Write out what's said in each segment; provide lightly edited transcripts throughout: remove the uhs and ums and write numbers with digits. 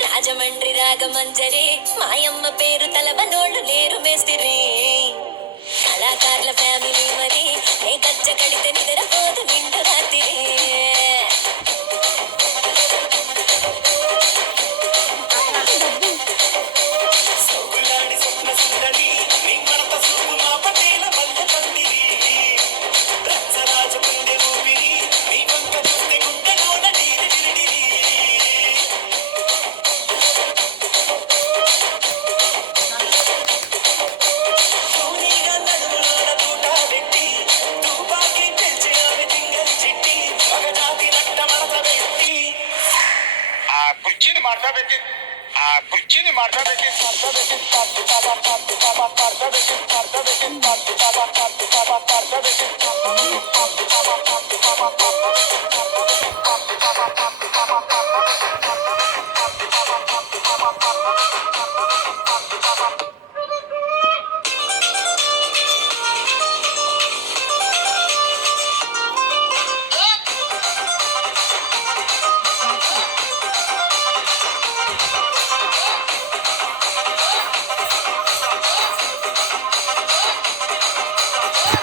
రాజమండ్రి రాగమంజరి మాయమ్మ పేరు తలవనోళ్ళు లేరు మేస్తిరి కళాకారుల ఫ్యామిలీ మరి నే గజ్జ కడితే నిద్రపోదు నిండు రాత్రి సొగులాడి స్వప్న సుందరి నీ మడత సూపు మా పటేల మల్లె పందిరి రచ్చరాజ గుండె ఊపిరి నీ వంక చూస్తే గుండెలోన డీరి డిరిడిరి సోనీగా నడుములోన తూట పెట్టి తుపాకీ పెంచి ఆమె తింగరి చిట్టి మగజాతి నట్ట మడత పెట్టి ఆ కుర్చీని మడత పెట్టి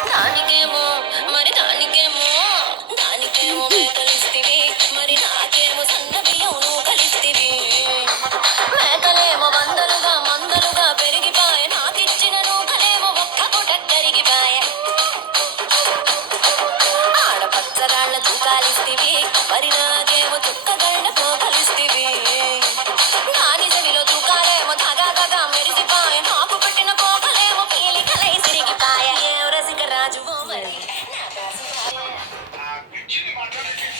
దానికేమో దానికేమో మేకలిస్తివి మరి నాకేమో సన్న బియ్యం నువ్వు కలిస్తివి మేకలేమో మందలుగా పెరిగిపాయ నాకిచ్చిన నూకలేమో ఒక్క పూట కరిగిపాయ ఆడపచ్చరాళ్ళ తూకాలిస్తివి మరి నాకేమో చుక్కగళ్ళ పోకలిస్తివి నాని చెవిలో తూకాలేమో దగా మెరిసిపాయ నాకు పెట్టిన పోకలేమో పీలికలై సిరిగిపాయ ఏ రసిక రాజువో మరి